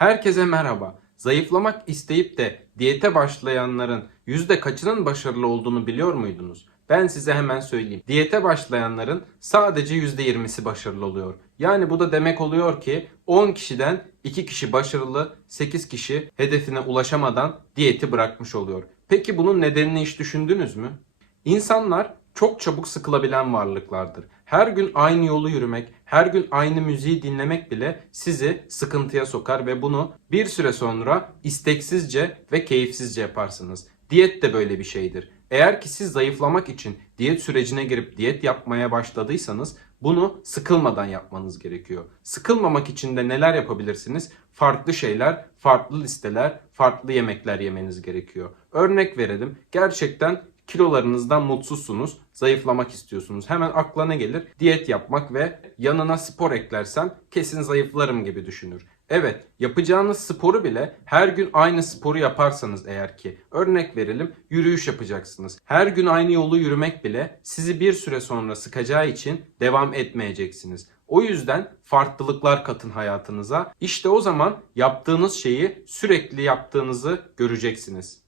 Herkese merhaba. Zayıflamak isteyip de diyete başlayanların yüzde kaçının başarılı olduğunu biliyor muydunuz? Ben size hemen söyleyeyim. Diyete başlayanların sadece yüzde 20'si başarılı oluyor. Yani bu da demek oluyor ki 10 kişiden 2 kişi başarılı, 8 kişi hedefine ulaşamadan diyeti bırakmış oluyor. Peki bunun nedenini hiç düşündünüz mü? İnsanlar çok çabuk sıkılabilen varlıklardır. Her gün aynı yolu yürümek, her gün aynı müziği dinlemek bile sizi sıkıntıya sokar ve bunu bir süre sonra isteksizce ve keyifsizce yaparsınız. Diyet de böyle bir şeydir. Eğer ki siz zayıflamak için diyet sürecine girip diyet yapmaya başladıysanız bunu sıkılmadan yapmanız gerekiyor. Sıkılmamak için de neler yapabilirsiniz? Farklı şeyler, farklı listeler, farklı yemekler yemeniz gerekiyor. Örnek verelim. Gerçekten kilolarınızdan mutsuzsunuz, zayıflamak istiyorsunuz. Hemen aklına ne gelir? Diyet yapmak ve yanına spor eklersem kesin zayıflarım gibi düşünür. Evet, yapacağınız sporu bile her gün aynı sporu yaparsanız eğer ki, örnek verelim, yürüyüş yapacaksınız. Her gün aynı yolu yürümek bile sizi bir süre sonra sıkacağı için devam etmeyeceksiniz. O yüzden farklılıklar katın hayatınıza. İşte o zaman yaptığınız şeyi sürekli yaptığınızı göreceksiniz.